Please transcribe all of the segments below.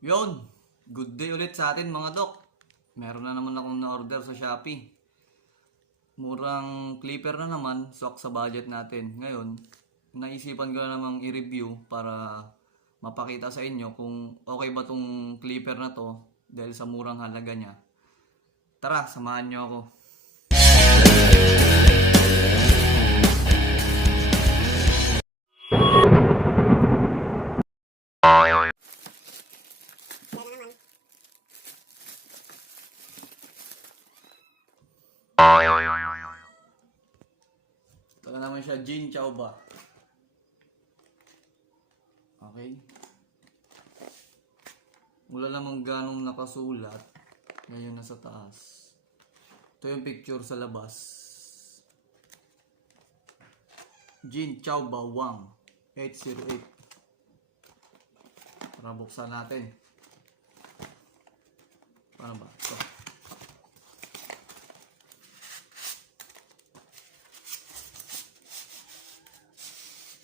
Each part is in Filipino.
Yon, good day ulit sa atin mga dok. Meron na naman akong na-order sa Shopee. Murang clipper na naman, swak sa budget natin. Ngayon, naisipan ko na namang i-review para mapakita sa inyo kung okay ba tong clipper na to dahil sa murang halaga niya. Tara, samahan nyo ako. Ito na naman siya, Jin Chao ba? Okay. Wala namang ganong nakasulat. Ngayon nasa taas. Ito yung picture sa labas. Jin Chao ba Wang 808. Para buksan natin. Paano ba? Ito.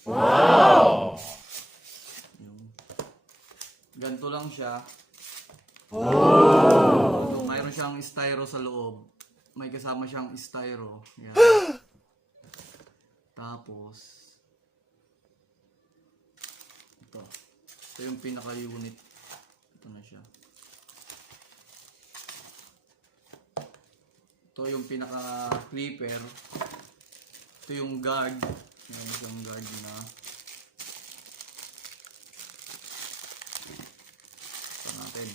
Wow! Ganito lang siya. Oh! Mayroon siyang styro sa loob. May kasama siyang styro. Yan. Tapos ito. Ito yung pinaka-unit. Ito na siya. Ito yung pinaka-clipper. Ito yung guard. Meron siyang guard na. Ito natin.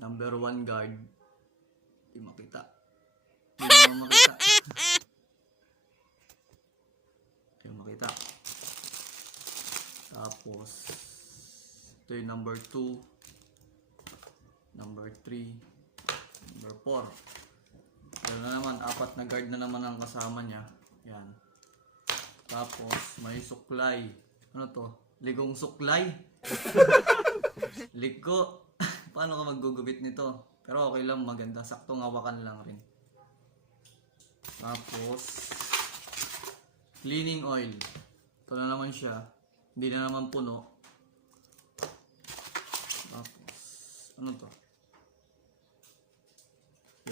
Number 1 guard. Hindi makita. Hindi naman makita. Hindi makita. Tapos ito yung number 2, number 3, number 4. Ito na naman, 4 na guard na naman ang kasama niya. Yan. Tapos may suklay. Ano to? Ligong suklay. Liko. Paano ka maggugupit nito? Pero okay lang, maganda. Saktong hawakan lang rin. Tapos cleaning oil. Ito na naman siya. Hindi na naman puno. Tapos ano to?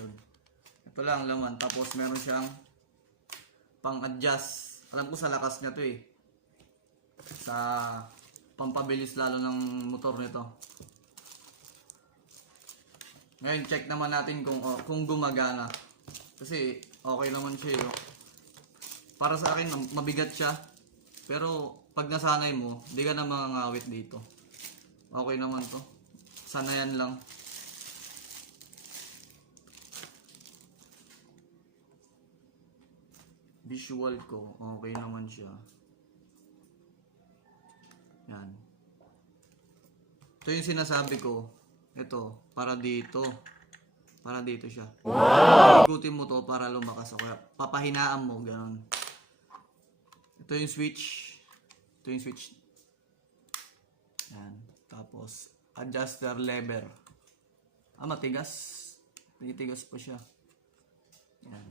Yun. Ito lang laman. Tapos meron siyang pang-adjust. Alam ko sa lakas niya to eh. Sa pampabilis lalo ng motor nito. Ngayon check naman natin kung gumagana. Kasi okay naman siya eh. Para sa akin mabigat siya. Pero pag nasanay mo, di ka na mangangawit dito. Okay naman to. Sanayan lang. Visual ko, okay naman siya. Yan. Ito yung sinasabi ko. Ito, para dito. Para dito siya. Wow! Ikutin mo to para lumakas ako. Papahinaan mo, gano'n. Ito yung switch. Ito yung switch. Yan. Tapos, adjuster lever. Matigas. Tinitigas pa siya. Yan.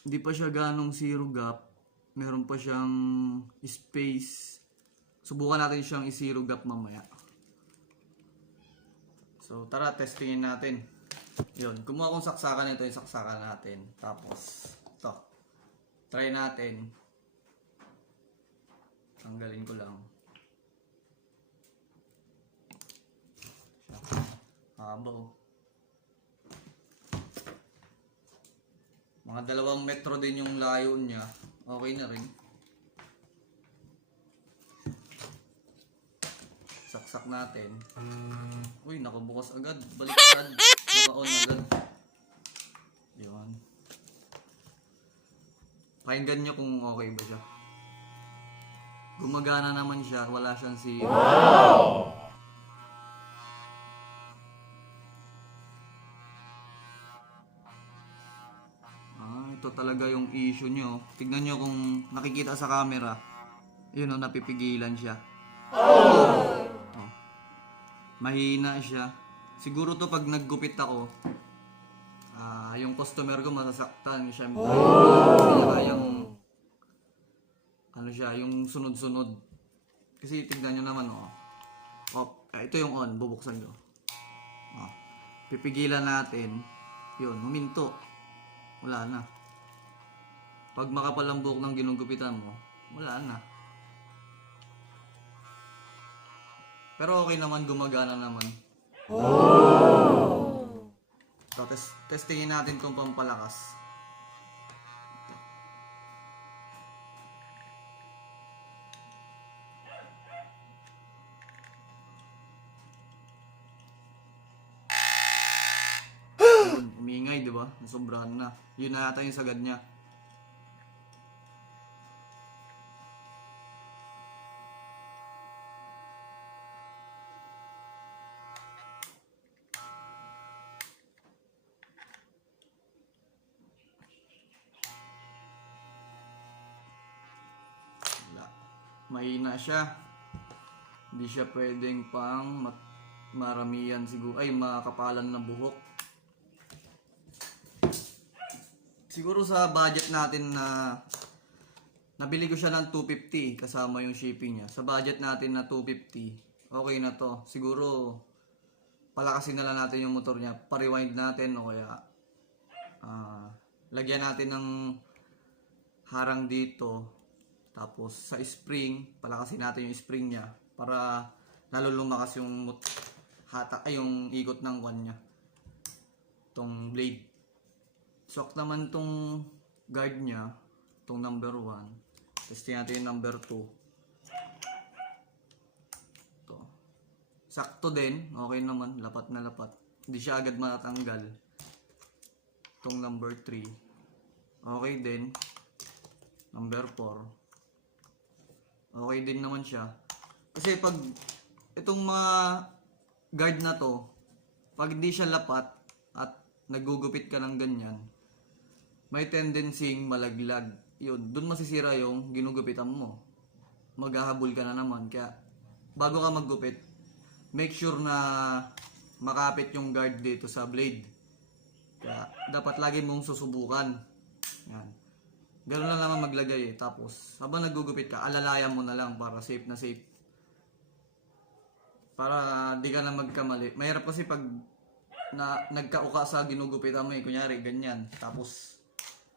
Hindi pa siya ganong zero gap. Meron pa siyang space. Subukan natin siyang i-zero gap mamaya. So, tara, testingin natin. Yun, kumuha kong saksakan ito, yung saksakan natin. Tapos, ito. Try natin. Tanggalin ko lang. Haba oh. Mga 2 metro din yung layo niya. Okay na rin. Saksak natin. Uy, nakabukas agad. Baliktad. Naka-on agad. Yun. Pakinggan nyo kung okay ba siya. Gumagana naman siya. Wala siyang zero. Wow! Ito talaga yung issue nyo. Tignan nyo kung nakikita sa camera. Yun o, napipigilan siya. Oh. Mahina siya. Siguro to pag naggupit ako, yung customer ko masasaktan, syempre. Kaya yung, ano siya, yung sunod-sunod. Kasi tignan nyo naman, ito yung on, bubuksan nyo. Pipigilan natin, yun, huminto. Wala na. Pag makapal ang buhok ng ginugupitan mo, wala na. Pero okay naman, gumagana naman. So, testingin natin itong pampalakas. Umingay, di ba? Sobrahan na. Yun na ata yung sagad niya. Wala. Mahina siya. Hindi siya pwedeng pang maramihan siguro. Ay, makapalan na buhok. Siguro sa budget natin na nabili ko siya ng 250 kasama yung shipping niya. Sa budget natin na 250, okay na to. Siguro palakasin na lang natin yung motor niya. Pa-rewind natin o kaya lagyan natin ng harang dito. Tapos sa spring, palakasin natin yung spring niya para lalo lumakas yung yung ikot ng kwan niya. Tong blade. Swak naman tong guard niya, tong number 1. Testing natin yung number 2. Ito. Sakto din, okay naman, lapat na lapat. Hindi siya agad matatanggal. Tong number 3. Okay din. Number 4. Okay din naman siya. Kasi pag itong mga guard na to, pag hindi siya lapat at nagugupit ka ng ganyan, may tendency malaglag. Yun, dun masisira yung ginugupitan mo. Maghahabol ka na naman. Kaya, bago ka maggupit, make sure na makapit yung guard dito sa blade. Kaya, dapat lagi mong susubukan. Yan. Ganun lang naman maglagay eh. Tapos, habang nagugupit ka, alalayan mo na lang para safe na safe. Para di ka na magkamali. Mahirap kasi pag nagkauka sa ginugupitan mo eh. Kunyari, ganyan. Tapos,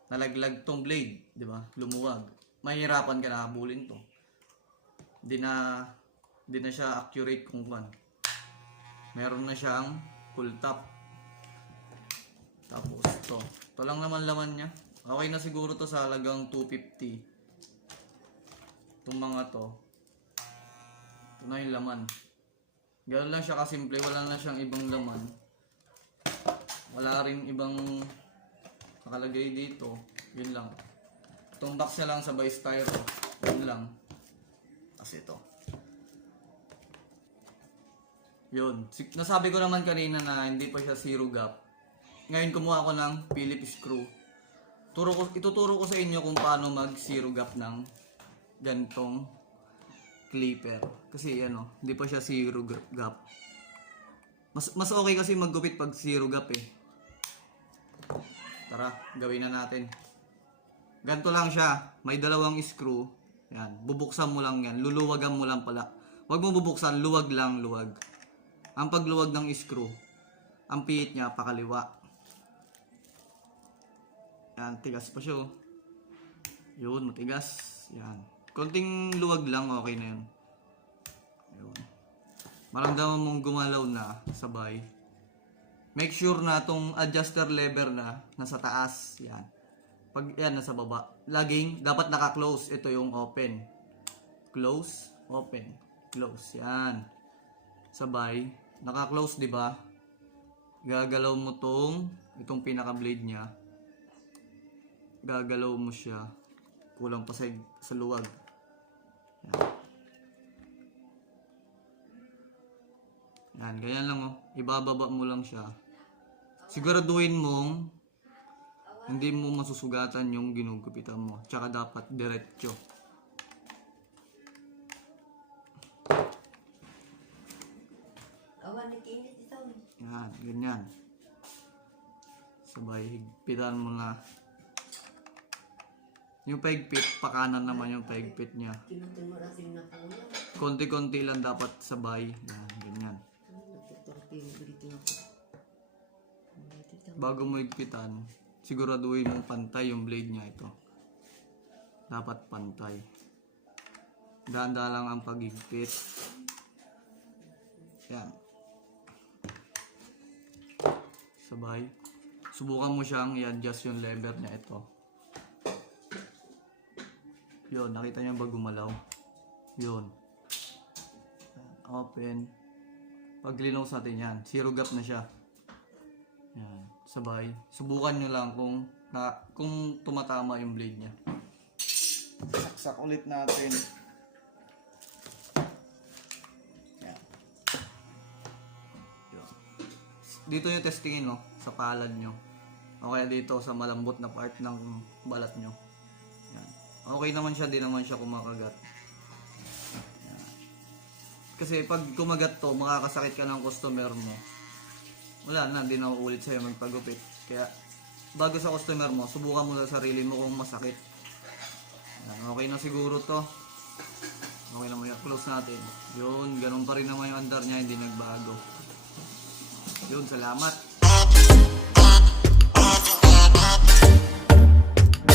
nalaglag tong blade, di ba? Lumuwag. Mahirapan ka na habulin to. Di na siya accurate kung kan. Meron na siyang full top. Tapos to. Ito lang naman laman niya. Okay na siguro to sa halagang 250. Itong mga to. Ito na yung laman. Ganun lang siya kasimple. Wala na siyang ibang laman. Wala rin ibang nakalagay dito, yun lang. Itong box niya lang sa styro, yun lang. Kasi ito. Yun. Nasabi ko naman kanina na hindi pa siya zero gap. Ngayon kumuha ako ng Phillips screw. Ituturo ko sa inyo kung paano mag zero gap ng gantong clipper. Kasi hindi pa siya zero gap. Mas okay kasi maggupit pag zero gap eh. Tara, gawin na natin. Ganito lang siya. May dalawang screw. Yan. Bubuksan mo lang yan. Luluwagan mo lang pala. Huwag mo bubuksan. Luwag lang, luwag. Ang pagluwag ng screw, ang pihit niya pakaliwa. Yan, tigas pa siya. Yun, matigas. Yan. Konting luwag lang, okay na yun. Yun. Maramdaman mong gumalaw na sabay. Make sure na itong adjuster lever na nasa taas. Yan. Pag yan nasa baba. Laging dapat naka-close. Ito yung open. Close, open, close. Yan. Sabay. Naka-close, di ba? Gagalaw mo itong pinaka-blade niya. Gagalaw mo siya. Kulang pa sa luwag. Yan. Yan, ganyan lang Ibababa mo lang siya. Siguraduhin mong hindi mo masusugatan yung ginugupitan mo. Tsaka dapat diretso. Yan, ganyan. Sabay, higpitan mo na. Yung paigpit, pakanan naman yung paigpit niya. Tinutulmo natin na po yan. Konti-konti lang dapat sabay. Yan, ganyan. Nagtutorpil dito na po. Bago mo higpitan, siguraduhin mong pantay yung blade niya ito. Dapat pantay. Dahan-dahan lang ang paghigpit. Yan. Sabay. Subukan mo siyang i-adjust yung lever niya ito. Yun, nakita niyo ba gumalaw? Yun. Open. Pag linose natin yan, zero gap na siya. Yan, sabay. Subukan nyo lang kung tumatama yung blade niya. Saksak ulit natin. Yan. Yun. Dito nyo testingin, no? Sa palad nyo. O kaya dito sa malambot na part ng balat nyo. Yan. Okay naman siya, di naman siya kumakagat. Yan. Kasi pag kumagat to, makakasakit ka ng customer mo. Wala na, hindi na uulit sa'yo magpagupit. Kaya, bago sa customer mo, subukan mo sa sarili mo kung masakit. Yan, okay na siguro to. Okay na mo yan. Close natin. Yun, ganun pa rin naman yung andar niya, hindi nagbago. Yun, salamat.